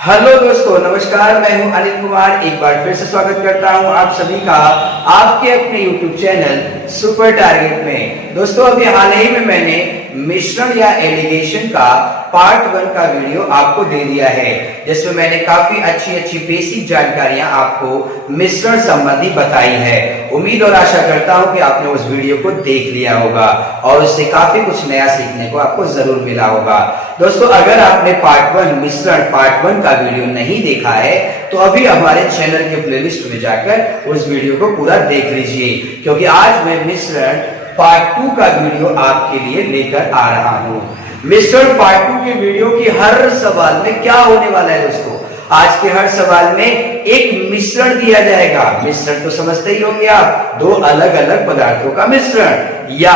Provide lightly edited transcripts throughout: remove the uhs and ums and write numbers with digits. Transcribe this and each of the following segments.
Hello दोस्तों, नमस्कार। मैं हूं अनिल कुमार। एक बार फिर से स्वागत करता हूं आप सभी का आपके अपने YouTube चैनल सुपर टारगेट में। दोस्तों, अभी हाल ही में मैंने मिश्रण या एलिगेशन का पार्ट 1 का वीडियो आपको दे दिया है, जिसमें मैंने काफी अच्छी बेसिक जानकारियां आपको मिश्रण संबंधी बताई है। उम्मीद और आशा करता हूं कि आपने उस वीडियो को देख लिया होगा और उससे काफी कुछ नया सीखने को आपको जरूर मिला होगा। दोस्तों, अगर आपने पार्ट 1 मिश्रण पार्ट 1 का वीडियो नहीं देखा है तो अभी हमारे चैनल के प्लेलिस्ट में जाकर उस वीडियो को पूरा देख लीजिए, क्योंकि आज मैं मिश्रण पार्ट 2 का वीडियो आपके लिए लेकर आ रहा हूं। मिश्रण पार्ट 2 के वीडियो की हर सवाल में क्या होने वाला है दोस्तों, आज के हर सवाल में एक मिश्रण दिया जाएगा। मिश्रण तो समझते ही होंगे आप, दो अलग अलग पदार्थों का मिश्रण या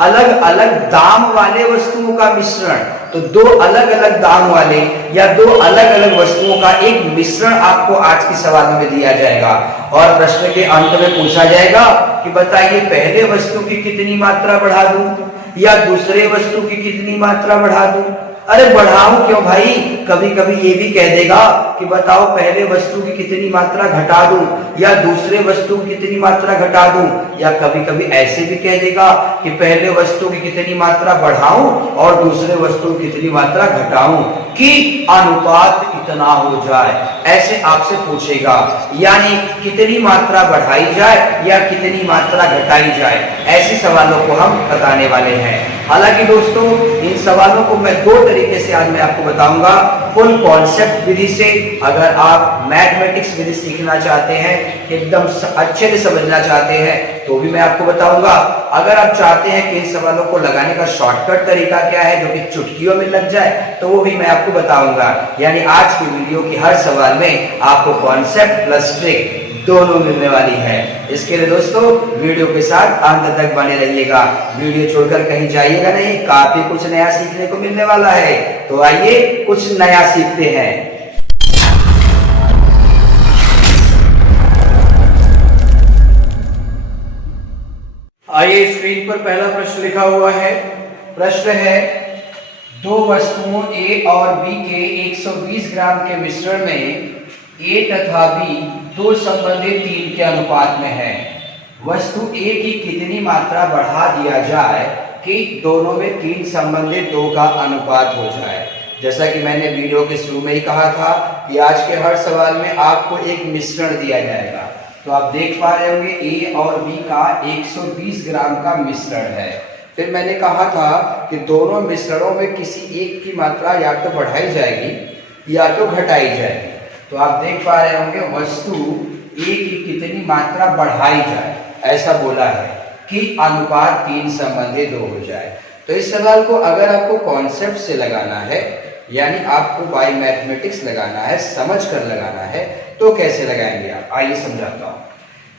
अलग अलग दाम वाले वस्तुओं का मिश्रण। तो दो अलग अलग दाम वाले या दो अलग अलग वस्तुओं का एक मिश्रण आपको आज के सवाल में दिया जाएगा और प्रश्न के अंत में पूछा जाएगा कि बताइए पहले वस्तु की कितनी मात्रा बढ़ा दूं या दूसरे वस्तु की कितनी मात्रा बढ़ा दूं। अरे बढ़ाऊं क्यों भाई, कभी कभी ये भी कह देगा कि बताओ पहले वस्तु की कितनी मात्रा घटा दूं या दूसरे वस्तु की कितनी मात्रा घटा दूं, या कभी कभी ऐसे भी कह देगा कि पहले वस्तु की कितनी मात्रा बढ़ाऊं और दूसरे वस्तु की कितनी मात्रा घटाऊं कि अनुपात इतना हो जाए, ऐसे आपसे पूछेगा। यानी कितनी मात्रा बढ़ाई जाए या कितनी मात्रा घटाई जाए, ऐसे सवालों को हम बताने वाले हैं। हालांकि दोस्तों, इन सवालों को मैं दो तरीके से आज मैं आपको बताऊंगा। फुल कॉन्सेप्ट विधि से, अगर आप मैथमेटिक्स विधि सीखना चाहते हैं, एकदम अच्छे से समझना चाहते हैं, तो भी मैं आपको बताऊंगा। अगर आप चाहते हैं कि इन सवालों को लगाने का शॉर्टकट तरीका क्या है जो कि चुटकियों में लग जाए, तो वो भी मैं आपको बताऊंगा। यानी आज की वीडियो की हर सवाल में आपको कॉन्सेप्ट प्लस ट्रिक दोनों मिलने वाली है। इसके लिए दोस्तों वीडियो के साथ अंत तक बने रहिएगा, वीडियो छोड़कर कहीं जाइएगा नहीं, काफी कुछ नया सीखने को मिलने वाला है। तो आइए कुछ नया सीखते हैं। आइए, स्क्रीन पर पहला प्रश्न लिखा हुआ है। प्रश्न है, दो वस्तुओं ए और बी के 120 ग्राम के मिश्रण में ए तथा बी दो संबंधित 3 के अनुपात में है। वस्तु ए की कितनी मात्रा बढ़ा दिया जाए कि दोनों में 3 संबंधित 2 का अनुपात हो जाए। जैसा कि मैंने वीडियो के शुरू में ही कहा था कि आज के हर सवाल में आपको एक मिश्रण दिया जाएगा। तो आप देख पा रहे होंगे ए और बी का 120 ग्राम का मिश्रण है। फिर मैंने कहा था कि दोनों मिश्रणों में किसी एक की मात्रा या तो बढ़ाई जाएगी या तो घटाई जाएगी। तो आप देख पा रहे होंगे वस्तु ए की कितनी मात्रा बढ़ाई जाए, ऐसा बोला है कि अनुपात 3 संबंधित 2 हो जाए। तो इस सवाल को अगर आपको कॉन्सेप्ट से लगाना है, यानी आपको बाय मैथमेटिक्स लगाना है, समझ कर लगाना है, तो कैसे लगाएंगे आप, आइए समझाता हूँ।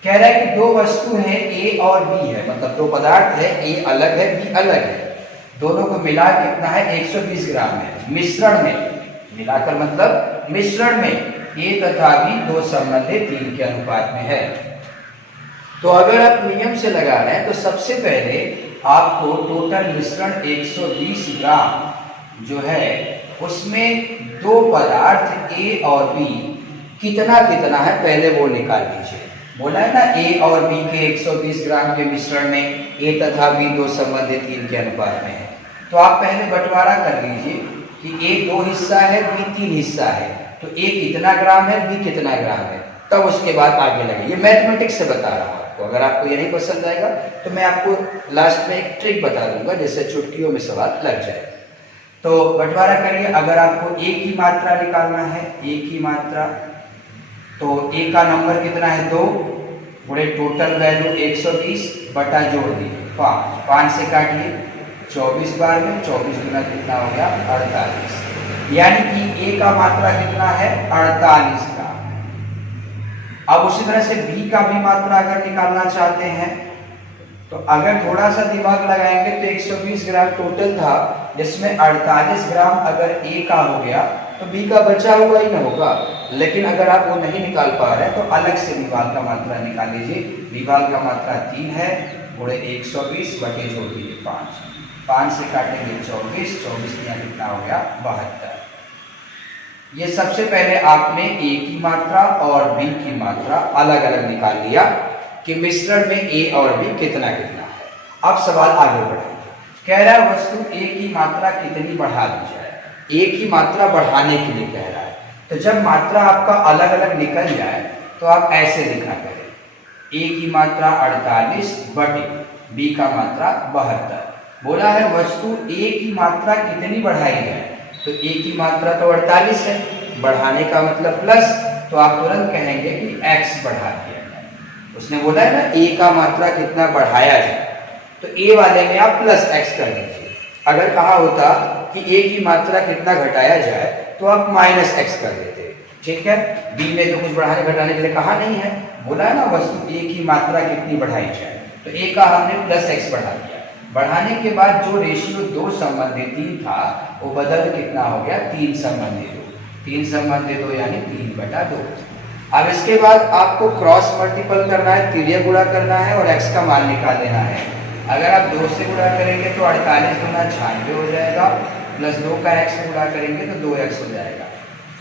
कह रहा है कि दो वस्तु है ए और बी है, मतलब दो पदार्थ है, ए अलग है बी अलग है, दोनों को मिला कितना है 120 ग्राम है। मिश्रण में मिलाकर मतलब मिश्रण में ए तथा बी दो संबंधित 3 के अनुपात में है। तो अगर आप नियम से लगा रहे हैं तो सबसे पहले आपको टोटल मिश्रण 120 ग्राम जो है उसमें दो पदार्थ ए और बी कितना कितना है पहले वो निकाल लीजिए। बोला है ना ए और बी के 120 ग्राम के मिश्रण में ए तथा बी दो संबंधित 3 के अनुपात में है। तो आप पहले बंटवारा कर लीजिए कि ए 2 हिस्सा है बी 3 हिस्सा है, तो ए कितना ग्राम है बी कितना ग्राम है, तब उसके बाद आगे लगे। ये मैथमेटिक्स से बता रहा हूं आपको। अगर आपको ये नहीं पसंद आएगा तो मैं आपको लास्ट में एक ट्रिक बता दूंगा जिससे चुटकियों में सवाल लग जाए। तो बंटवारा करिए। अगर आपको ए की मात्रा निकालना है, ए की मात्रा, तो ए का नंबर कितना है 2, पूरे टोटल वैल्यू 120 बटा जोड़ दीजिए 5, 5 से काटिए 24 बार में 24 गुना कितना हो गया 48, यानी कि ए का मात्रा कितना है 48 का। अब उसी तरह से बी का भी मात्रा अगर निकालना चाहते हैं तो अगर थोड़ा सा दिमाग लगाएंगे तो 120 ग्राम टोटल था, जिसमें 48 ग्राम अगर ए का हो गया तो बी का बचा हुआ ही ना होगा। लेकिन अगर आप वो नहीं निकाल पा रहे हैं तो अलग से विभाग का मात्रा निकाल लीजिए। विभाग का मात्रा 3 है, पूरे 120 बटे जोड़ दीजिए 5, 5 से काटेंगे 24, 24 कितना हो गया 72। ये सबसे पहले आपने ए की मात्रा और बी की मात्रा अलग अलग निकाल लिया कि मिश्रण में ए और बी कितना कितना है। अब सवाल आगे बढ़ाइए। कह रहा है वस्तु ए की मात्रा कितनी बढ़ा दी जाए। ए की मात्रा बढ़ाने के लिए कह रहा है, तो जब मात्रा आपका अलग अलग निकल जाए तो आप ऐसे लिखा करें, ए की मात्रा 48 बटे बी का मात्रा 72। बोला है वस्तु ए की मात्रा कितनी बढ़ाई जाए, तो ए की मात्रा तो 48 है, बढ़ाने का मतलब प्लस, तो आप तुरंत कहेंगे कि x बढ़ा दिया जाए। उसने बोला है ना ए का मात्रा कितना बढ़ाया जाए, तो ए वाले में आप प्लस x कर दीजिए। अगर कहा होता कि ए की मात्रा कितना घटाया जाए तो आप माइनस x कर देते, ठीक है। बी में तो कुछ बढ़ाने घटाने के लिए कहा नहीं है, बोला है ना वस्तु ए की मात्रा कितनी बढ़ाई जाए, तो ए का हमने प्लस x बढ़ा दिया। बढ़ाने के बाद जो रेशियो 2 संबंधी 3 था वो बदल कितना हो गया 3 संबंधी 2। 3 संबंधी 2 यानी 3/2। अब इसके बाद आपको क्रॉस मल्टीपल करना है, तिर्यक गुणा करना है और x का मान निकाल देना है। अगर आप 2 से गुणा करेंगे तो 48 गुना 96 हो जाएगा, प्लस 2 का x से गुणा करेंगे तो 2x हो जाएगा।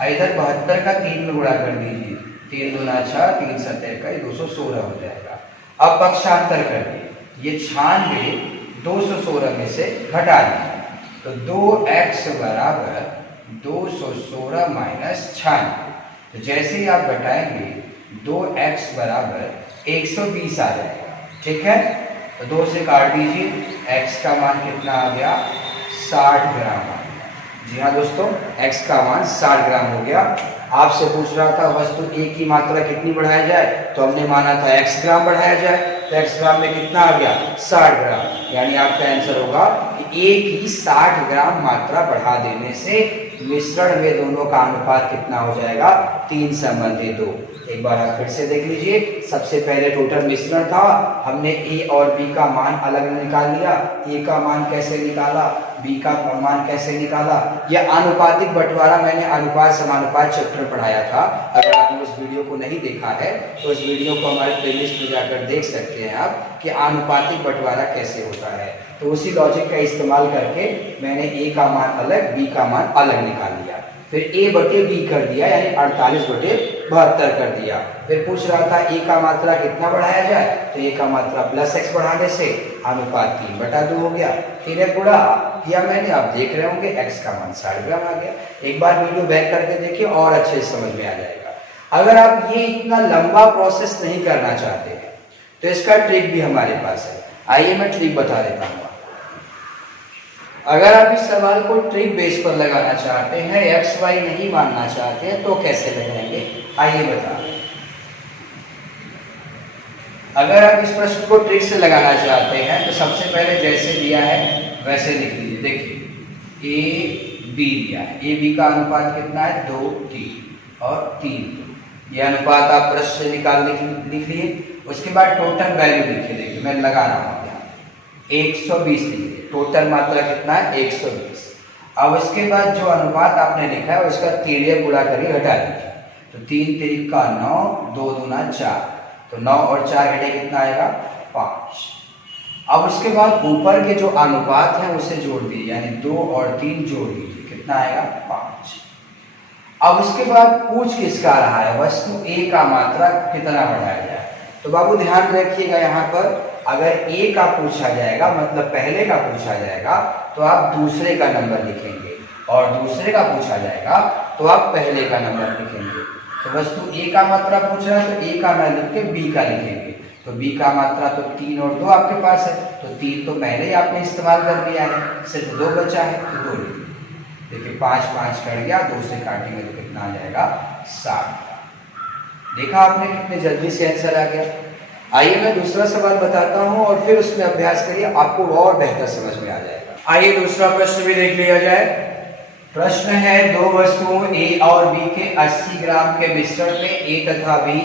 इधर 72 का 3 में गुणा कर दीजिए, 3 दूना 6, 3 सत्तर का 216 हो जाएगा। अब पक्षांतर करिए, ये 96 216 में से घटा दीजिए, तो 2x बराबर 216 माइनस 96। तो जैसे ही आप घटाएंगे 2x बराबर 120 आ जाएगा, ठीक है। तो 2 से काट दीजिए, x का मान कितना आ गया 60 ग्राम आ गया। जी हाँ दोस्तों, x का मान 60 ग्राम हो गया। आपसे पूछ रहा था वस्तु ए की मात्रा कितनी बढ़ाया जाए, तो हमने माना था x ग्राम बढ़ाया जाए, तो x ग्राम में कितना आ गया 60 ग्राम, यानी आपका आंसर होगा कि ए की 60 ग्राम मात्रा बढ़ा देने से मिश्रण में दोनों का अनुपात कितना हो जाएगा 3 संबंधी 2। एक बार आप फिर से देख लीजिए। सबसे पहले टोटल मिश्रण था, हमने ए और बी का मान अलग निकाल लिया। ए का मान कैसे निकाला, बी का मान कैसे निकाला, यह आनुपातिक बंटवारा मैंने अनुपात समानुपात चैप्टर पढ़ाया था। अगर आपने उस वीडियो को नहीं देखा है तो उस वीडियो को हमारे प्लेलिस्ट में जाकर देख सकते हैं आप कि आनुपातिक बंटवारा कैसे होता है। तो उसी लॉजिक का इस्तेमाल करके मैंने ए का मान अलग, बी का मान अलग निकाल लिया, फिर a बटे b कर दिया, यानी 48 बटे 72 कर दिया। फिर पूछ रहा था a का मात्रा कितना बढ़ाया जाए, तो a का मात्रा प्लस x बढ़ाने से अनुपात 3/2 हो गया। फिर एक गुणा किया मैंने, आप देख रहे होंगे x का मान 60 ग्राम आ गया। एक बार वीडियो बैक करके देखिए और अच्छे समझ में आ जाएगा। अगर आप ये इतना लंबा प्रोसेस नहीं करना चाहते हैं तो इसका ट्रिक भी हमारे पास है। आइए मैं ट्रिक बता देता हूँ। अगर आप इस सवाल को ट्रिक बेस पर लगाना चाहते हैं, एक्स वाई नहीं मानना चाहते हैं, तो कैसे लगाएंगे आइए बता। अगर आप इस प्रश्न को ट्रिक से लगाना चाहते हैं तो सबसे पहले जैसे दिया है वैसे लिख लीजिए। देखिए ए बी दिया है, ए बी का अनुपात कितना है 2 3 और 3। ये अनुपात आप प्रश्न से निकाल लिख लिए। उसके बाद टोटल वैल्यू लिखिए। देखिए मैं लगा रहा हूँ 120 लिखिए, टोटल मात्रा कितना है 120। अब उसके बाद जो अनुपात आपने लिखा है उसका तिर्यक गुणा करके घटा दीजिए, तो 3 3 का 9, 2 दूना 4, तो 9 और 4 घटे कितना आएगा 5। अब उसके बाद ऊपर के जो अनुपात हैं उसे जोड़ दीजिए, यानी 2 और 3 जोड़ दीजिए, कितना आएगा 5। अब उसके बाद पूछ किसका रहा है, वस्तु ए का मात्रा कितना बढ़ाया जाए। तो बाबू ध्यान रखिएगा, यहाँ पर अगर ए का पूछा जाएगा मतलब पहले का पूछा जाएगा तो आप दूसरे का नंबर लिखेंगे, और दूसरे का पूछा जाएगा तो आप पहले का नंबर लिखेंगे। तो वस्तु ए का मात्रा पूछ रहा है तो ए का ना लिख के बी का लिखेंगे। तो बी का मात्रा तो 3 और 2 आपके पास है, तो 3 तो पहले ही आपने इस्तेमाल कर लिया है, सिर्फ 2 बचा है तो 2 लिखिए। देखिए 5 5 कट गया, 2 से काटेंगे तो कितना आ जाएगा 60। देखा आपने कितने जल्दी से आंसर आ गया। आइए मैं दूसरा सवाल बताता हूं और फिर उसमें अभ्यास करिए, आपको और बेहतर समझ में आ जाएगा। आइए दूसरा प्रश्न भी देख लिया जाए। प्रश्न है दो वस्तुओं ए और बी के 80 ग्राम के मिश्रण में ए तथा बी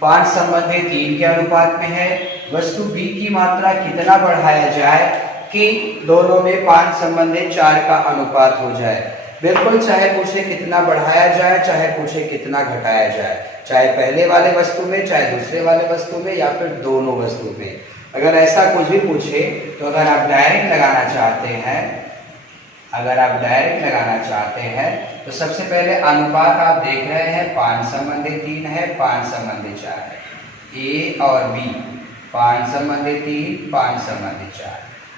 5 संबंधी 3 के अनुपात में है। वस्तु बी की मात्रा कितना बढ़ाया जाए कि दोनों में 5 संबंधी 4 का अनुपात हो जाए। बिल्कुल, चाहे पूछे कितना बढ़ाया जाए, चाहे पूछे कितना घटाया जाए, चाहे पहले वाले वस्तु में, चाहे दूसरे वाले वस्तु में, या फिर दोनों वस्तु में। अगर ऐसा कुछ भी पूछे तो अगर आप डायरेक्ट लगाना चाहते हैं तो सबसे पहले अनुपात आप देख रहे हैं 5:3 है, 5:4 है। ए और बी 5:3, 5:4।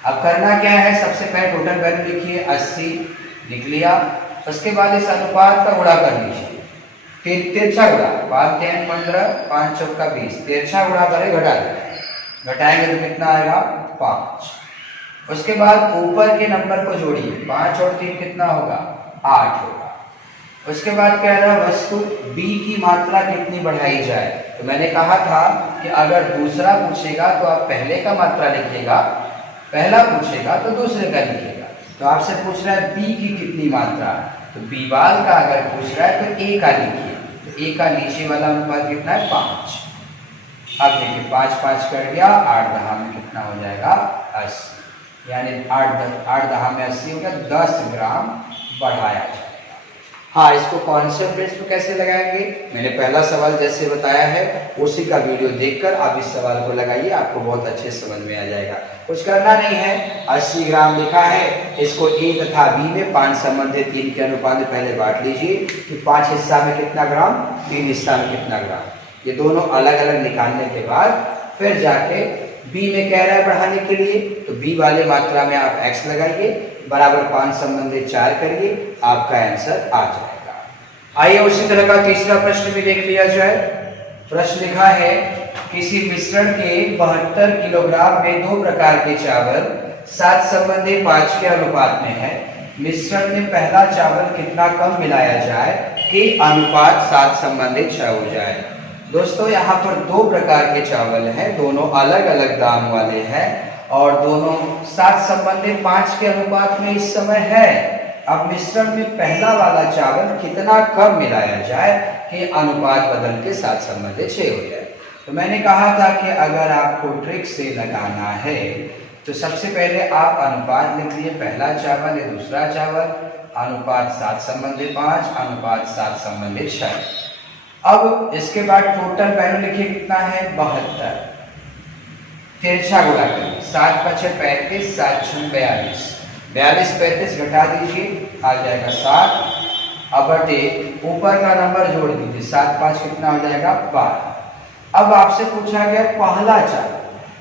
अब करना क्या है, सबसे पहले टोटल वैल्यू लिखिए 80 लिख लिया। उसके बाद इस अनुपात का गुणा कर लीजिए, तिरछा गुणा 5 × 15, 5 × 4 20, तिरछा गुणा करें घटा दें, घटाएंगे तो कितना आएगा 5। उसके बाद ऊपर के नंबर को जोड़िए, 5 और 3 कितना होगा 8 होगा। उसके बाद कह रहा है वस्तु B की मात्रा कितनी बढ़ाई जाए। तो मैंने कहा था कि अगर दूसरा पूछेगा तो आप पहले का मात्रा लिखिएगा, पहला पूछेगा तो दूसरे का लिखिएगा। तो आपसे पूछ रहा है B की कितनी मात्रा, तो B वाल का अगर पूछ रहा है तो A का लिखिए। तो A का नीचे वाला अनुपात कितना है 5। अब देखिए 5 5 कर गया, 8 10 में कितना हो जाएगा 80, यानी 8 10 में 80 हो गया, 10 ग्राम बढ़ाया जाएगा। हाँ, इसको कॉन्सेंट्रेट पे कैसे लगाएंगे, मैंने पहला सवाल जैसे बताया है उसी का वीडियो देखकर आप इस सवाल को लगाइए, आपको बहुत अच्छे समझ में आ जाएगा। कुछ करना नहीं है, 80 ग्राम लिखा है, इसको A तथा B में 5:3 के अनुपात में पहले बांट लीजिए कि 5 हिस्सा में कितना ग्राम, 3 हिस्सा में कितना ग्राम। ये दोनों अलग अलग निकालने के बाद फिर जाके B में कह रहा है बढ़ाने के लिए, तो B वाले मात्रा में आप x लगाइए, बराबर 5:4 करिए, आपका आंसर आ जाएगा। आइए उसी तरह का तीसरा प्रश्न भी देख लिया जाए। प्रश्न लिखा है किसी मिश्रण के 72 किलोग्राम में 2 प्रकार के चावल 7:5 के अनुपात में है। मिश्रण में पहला चावल कितना कम मिलाया जाए कि अनुपात 7:6 हो जाए। दोस्तों यहाँ पर 2 प्रकार के चावल हैं, दोनों अलग अलग दाम वाले हैं और दोनों 7:5 के अनुपात में इस समय है। अब मिश्रण में पहला वाला चावल कितना कम मिलाया जाए कि अनुपात बदल के 7:6 हो जाए। तो मैंने कहा था कि अगर आपको ट्रिक से लगाना है तो सबसे पहले आप अनुपात लिख लिए, पहला चावल या दूसरा चावल, अनुपात 7:5, अनुपात 7:6। अब इसके बाद टोटल वैल्यू लिखिए कितना है 72, तिरछा गुणा करिए, 7 × 5 35, 7 × 6 42, 42 35 घटा दीजिए, आ जाएगा 7। अब बटे ऊपर का नंबर जोड़ दीजिए, 7 5 कितना हो जाएगा 12। अब आपसे पूछा गया पहला चावल,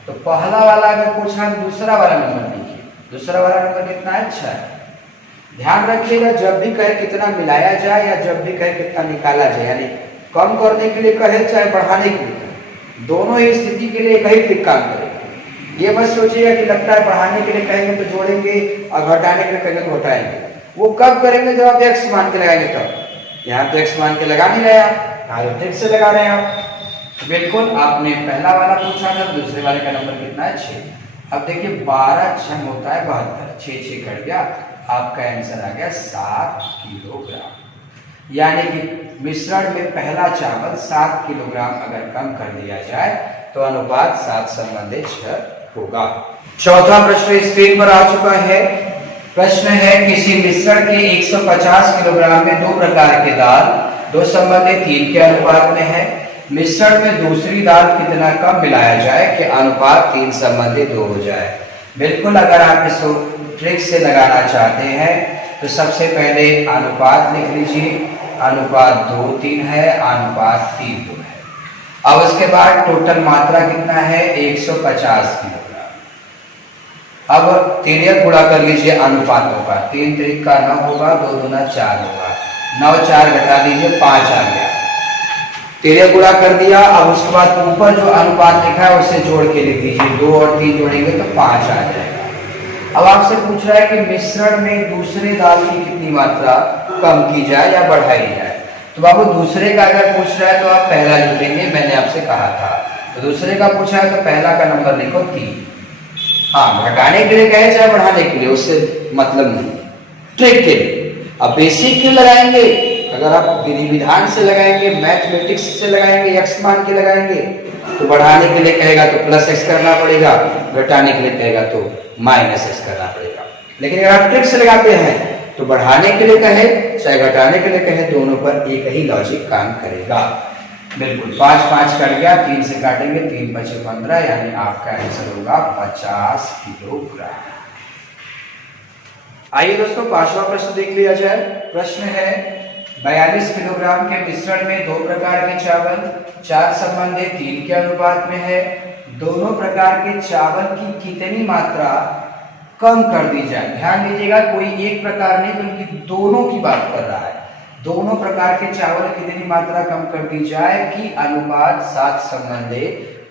तो पहला वाला अगर पूछा दूसरा वाला नंबर लिखिए, दूसरा वाला नंबर कितना है 6। ध्यान रखिएगा जब भी कहे कितना मिलाया जाए या जब भी कहे कितना निकाला जाए, यानी कम करने के लिए कहे चाहे बढ़ाने के लिए कहे, दोनों ही स्थिति के लिए एक ही ट्रिक काम करेगा। ये मत सोचिएगा कि लगता है बढ़ाने के लिए कहेंगे तो जोड़ेंगे और घटाने के लिए कहेंगे तो घटाएंगे। वो कब करेंगे जब आप x मान के लगाएंगे तब। यहाँ तो x मान के लगा नहीं रहे आप, यहाँ ट्रिक से लगा रहे हैं आप। बिल्कुल आपने पहला वाला पूछा था, दूसरे वाले का नंबर कितना है 6। अब देखिए 12 6 होता है 72, 6 6 कट गया, आपका आंसर आ गया 7 किलोग्राम। यानी कि मिश्रण में पहला चावल 7 किलोग्राम अगर कम कर दिया जाए तो अनुपात 7:6 होगा। चौथा प्रश्न स्क्रीन पर आ चुका है। प्रश्न है किसी मिश्रण के 150 किलोग्राम में 2 प्रकार के दाल 2:3 के अनुपात में है। मिश्रण में दूसरी दाल कितना कम मिलाया जाए कि अनुपात 3:2 हो जाए। बिल्कुल अगर आप इसको ट्रिक से लगाना चाहते हैं तो सबसे पहले अनुपात लिख लीजिए, अनुपात 2 3 है, अनुपात 3 2 है। अब उसके बाद टोटल मात्रा कितना है 150 किलोग्राम। अब तिर्यक गुणा कर लीजिए अनुपातों का, 3 3 का 9 होगा, 2 दूना 4 होगा, 9 4 घटा दीजिए 5 आ गया। तिर्यक गुणा कर दिया। अब उसके बाद ऊपर जो अनुपात लिखा है उसे जोड़ के लिख दीजिए, 2 और 3 जोड़ेंगे तो 5 आ जाएगा। अब आपसे पूछ रहा है कि मिश्रण में दूसरे दाल की कितनी मात्रा कम की जाए या बढ़ाई जाए। तो बाबू दूसरे का अगर पूछ रहा है तो आप पहला लिखेंगे, मैंने आपसे कहा था। तो दूसरे का पूछा है तो पहला का नंबर लिखो 3। हाँ, घटाने के लिए कहे चाहे बढ़ाने के लिए उससे मतलब नहीं, ट्रिक के लिए। अब बेसिक क्यों लगाएंगे, अगर आप विधि विधान से लगाएंगे, मैथमेटिक्स से लगाएंगे, एक्स मान के लगाएंगे तो बढ़ाने के लिए कहेगा तो प्लस एक्स करना पड़ेगा, घटाने के लिए कहेगा तो माइनस एक्स करना पड़ेगा। लेकिन अगर आप ट्रिक से लगाते हैं तो बढ़ाने के लिए कहे चाहे घटाने के लिए कहे दोनों पर एक ही लॉजिक काम करेगा। बिल्कुल 5 5 कट गया, 3 से काटेंगे 3 5 15, यानी आपका आंसर होगा 50 किलोग्राम। आइए दोस्तों 5वां प्रश्न देख लिया जाए। प्रश्न है 42 किलोग्राम के मिश्रण में 2 प्रकार के चावल 4 संबंधी 3 के अनुपात में है। दोनों प्रकार के चावल की कितनी मात्रा कम कर दी जाए। ध्यान दीजिएगा, कोई एक प्रकार नहीं बल्कि दोनों की बात कर रहा है। दोनों प्रकार के चावल की कितनी मात्रा कम कर दी जाए कि अनुपात 7 संबंधी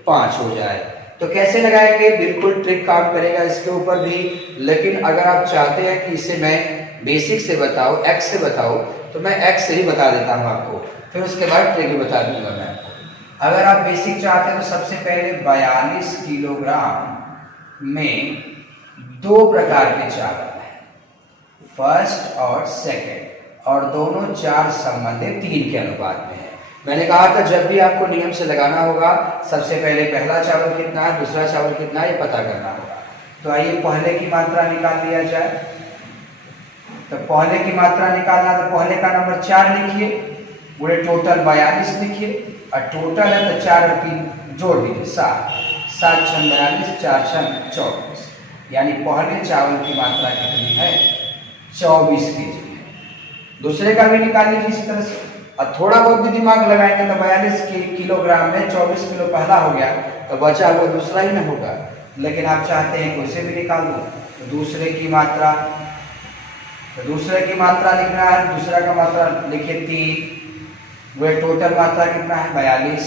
5 हो जाए। तो कैसे लगाएंगे, बिल्कुल ट्रिक काम करेगा इसके ऊपर भी। लेकिन अगर आप चाहते हैं कि इसे मैं बेसिक से बताऊं, एक्स से बताऊं, तो मैं एक्स से ही बता देता हूं आपको, फिर उसके बाद ट्रिक भी बता दूंगा मैं आपको। अगर आप बेसिक चाहते हैं तो सबसे पहले 42 किलोग्राम में 2 प्रकार के चावल हैं, फर्स्ट और सेकंड, और दोनों 4 संबंधी 3 के अनुपात में है। मैंने कहा था जब भी आपको नियम से लगाना होगा, सबसे पहले पहला चावल कितना है, दूसरा चावल कितना है, ये पता करना होगा। तो आइए पहले की मात्रा निकाल लिया जाए। तो पहले की मात्रा निकालना, तो पहले का नंबर 4 लिखिए, पूरे टोटल 42 लिखिए, और टोटल है तो 4 और 3 जोड़ दीजिए 7, 7 छन 42, 4 छन 24, यानी पहले चावल की मात्रा कितनी है, 24 केजी। दूसरे का भी निकाल लीजिए इसी तरह से, और थोड़ा बहुत भी दिमाग लगाएंगे तो 42 किलोग्राम में 24 किलो पहला हो गया, तो बचा हुआ दूसरा ही ना होगा। लेकिन आप चाहते हैं कि उसे भी निकाल दो, तो दूसरे की मात्रा, तो दूसरे की मात्रा लिखना है, दूसरा का मात्रा लिखिए 3, वह टोटल मात्रा कितना है 42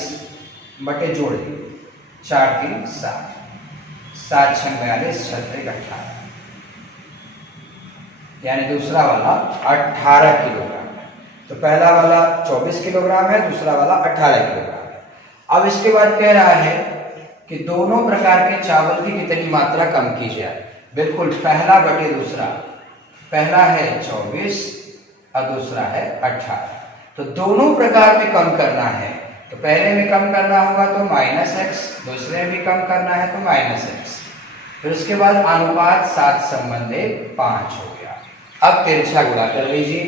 बटे जोड़ दिए 4 3 7, 7 छन 42, 36 18, यानी दूसरा वाला 18 किलोग्राम है। तो पहला वाला 24 किलोग्राम है, दूसरा वाला 18 किलोग्राम है। अब इसके बाद कह रहा है कि दोनों प्रकार के चावल की कितनी मात्रा कम की जाए। बिल्कुल पहला बटे दूसरा, पहला है 24 और दूसरा है 18, तो दोनों प्रकार में कम करना है। तो पहले में कम करना होगा तो -x, दूसरे में कम करना है तो -x, फिर उसके बाद अनुपात 7 संबंधी 5 हो गया। अब तिरछा गुणा कर लीजिए,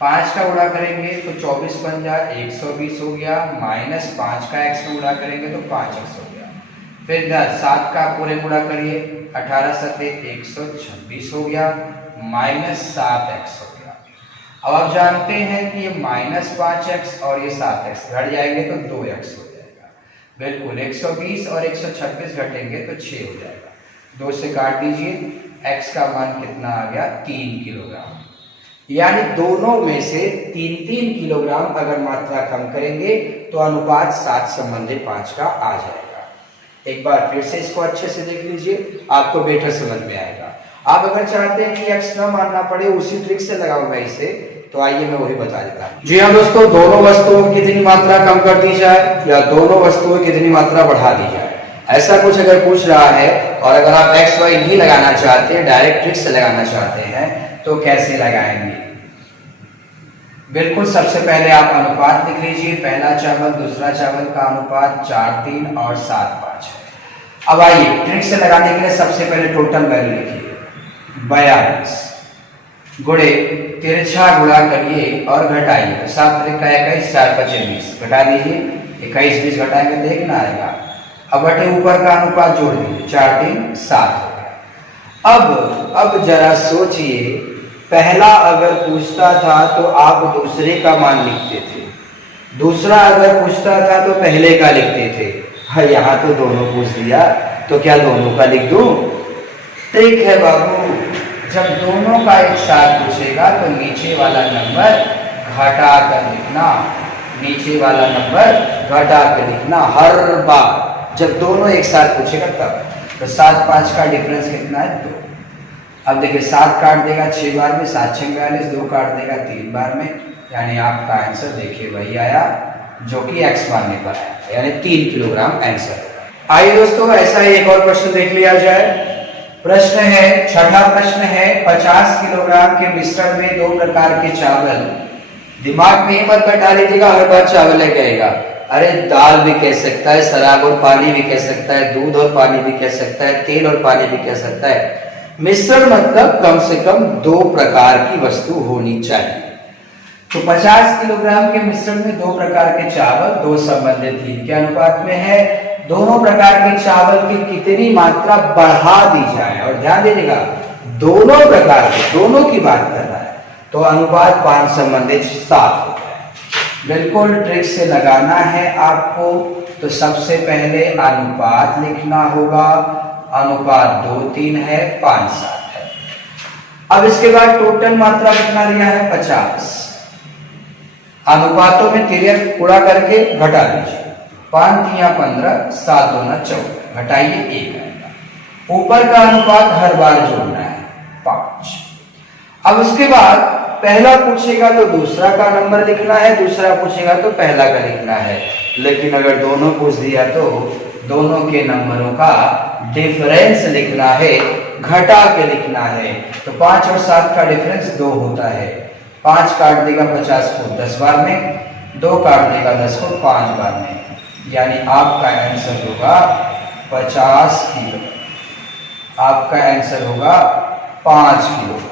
5 का गुणा करेंगे तो 24 बन जाए 120 हो गया, -5 का x में गुणा करेंगे तो 5x हो गया, फिर 7 का पूरे गुणा करिए, 18 7 126 हो गया, -7x हो गया। अब आप जानते हैं कि ये -5x और ये 7x घट जाएंगे तो 2x हो जाएगा। बिल्कुल 120 और 126 घटेंगे तो 6 हो जाएगा, 2 से काट दीजिए, x का मान कितना आ गया 3 किलोग्राम। यानी दोनों में से 3-3 किलोग्राम अगर मात्रा कम करेंगे तो अनुपात 7 संबंधी 5 का आ जाएगा। एक बार फिर से इसको अच्छे से देख लीजिए, आपको बेटर समझ में आएगा। आप अगर चाहते हैं कि x न मानना पड़े, उसी ट्रिक से लगाऊं मैं इसे, तो आइए मैं वही बता देता हूं। जी हाँ दोस्तों, दोनों वस्तुओं की कितनी मात्रा कम कर दी जाए या दोनों वस्तुओं की कितनी मात्रा बढ़ा दी जाए, ऐसा कुछ अगर पूछ रहा है और अगर आप x y नहीं लगाना चाहते, डायरेक्ट ट्रिक से लगाना चाहते हैं, तो कैसे लगाएंगे। बिल्कुल सबसे पहले आप अनुपात लिख लीजिए, पहला चावल दूसरा चावल का अनुपात 4 3 और 7 5 है। अब आइए ट्रिक से लगाने के लिए सबसे पहले टोटल वैल्यू लिखिए, 42 गुणे तिरछा गुणा करिए और घटाइए, 7 3 का 21, 4 5 20, घटा दीजिए, 21 20 घटाएंगे तो कितना आएगा। अब बटे ऊपर का अनुपात जोड़ दीजिए, 4 3 7 हो गया। अब जरा सोचिए, पहला अगर पूछता था तो आप दूसरे का मान लिखते थे, दूसरा अगर पूछता था तो पहले का लिखते थे। यहाँ तो दोनों पूछ दिया, तो क्या दोनों का लिख दूं? ट्रिक है बाबू, जब दोनों का एक साथ पूछेगा तो नीचे वाला नंबर घटा कर लिखना, नीचे वाला नंबर घटा कर लिखना हर बार जब दोनों एक साथ पूछेगा तब। तो 7 5 का डिफरेंस कितना है 2। अब देखिए 7 काट देगा 6 बार में, 7 6 42, 2 काट देगा 3 बार में, यानी आपका आंसर देखिए वही आया जो कि x मानने पर आया, यानी 3 किलोग्राम आंसर। आइए दोस्तों ऐसा ही एक और प्रश्न देख लिया जाए। प्रश्न है, छठा प्रश्न है, 50 किलोग्राम के मिश्रण में 2 प्रकार के चावल। दिमाग में मत बैठा लीजिएगा हर बार चावल है कहेगा, अरे दाल भी कह सकता है, शराब और पानी भी कह सकता है, दूध और पानी भी कह सकता है, तेल और पानी भी कह सकता है। मिश्रण मतलब कम से कम 2 प्रकार की वस्तु होनी चाहिए। तो 50 किलोग्राम के मिश्रण में 2 प्रकार के चावल 2 संबंधित 3 के अनुपात में है। दोनों प्रकार के चावल की कितनी मात्रा बढ़ा दी जाए, और ध्यान दीजिएगा दोनों प्रकार के, दोनों की बात कर रहा है, तो अनुपात 5 संबंधित 7 होता है। बिल्कुल ट्रिक से लगाना है आपको। तो सबसे पहले अनुपात लिखना होगा, अनुपात 2 3 है, 5 7 है। अब इसके बाद टोटल मात्रा कितना लिया है, 50। अनुपातों में तिर्यक गुणा करके घटा लीजिए, 5 3 15, 7 2 14, घटाइए 1 आएगा। ऊपर का अनुपात हर बार जोड़ना है 5। अब उसके बाद पहला पूछेगा तो दूसरा का नंबर लिखना है, दूसरा पूछेगा तो पहला का लिखना है। लेकिन अगर दोनों पूछ दिया तो दोनों के नंबरों का डिफरेंस लिखना है, घटा के लिखना है। तो 5 और 7 का डिफरेंस 2 होता है। 5 काट देगा 50 को 10 बार में, 2 काट देगा 10 को 5 बार में, यानी आपका आंसर होगा 50 किलो। आपका आंसर होगा 5 किलो का।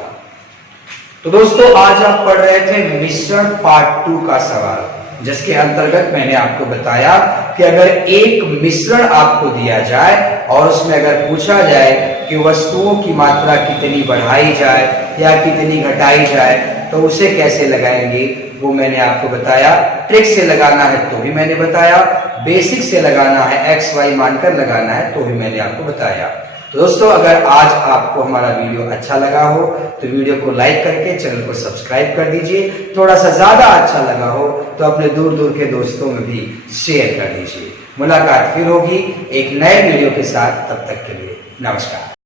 तो दोस्तों आज आप पढ़ रहे थे मिश्रण पार्ट 2 का सवाल, जिसके अंतर्गत मैंने आपको बताया कि अगर एक मिश्रण आपको दिया जाए और उसमें अगर पूछा जाए कि वस्तुओं की मात्रा कितनी बढ़ाई जाए या कितनी घटाई जाए तो उसे कैसे लगाएंगे, वो मैंने आपको बताया। ट्रिक से लगाना है तो भी मैंने बताया, बेसिक से लगाना है, एक्स वाई मानकर लगाना है तो भी मैंने आपको बताया। तो दोस्तों अगर आज आपको हमारा वीडियो अच्छा लगा हो तो वीडियो को लाइक करके चैनल को सब्सक्राइब कर दीजिए। थोड़ा सा ज्यादा अच्छा लगा हो तो अपने दूर दूर के दोस्तों में भी शेयर कर दीजिए। मुलाकात फिर होगी एक नए वीडियो के साथ, तब तक के लिए नमस्कार।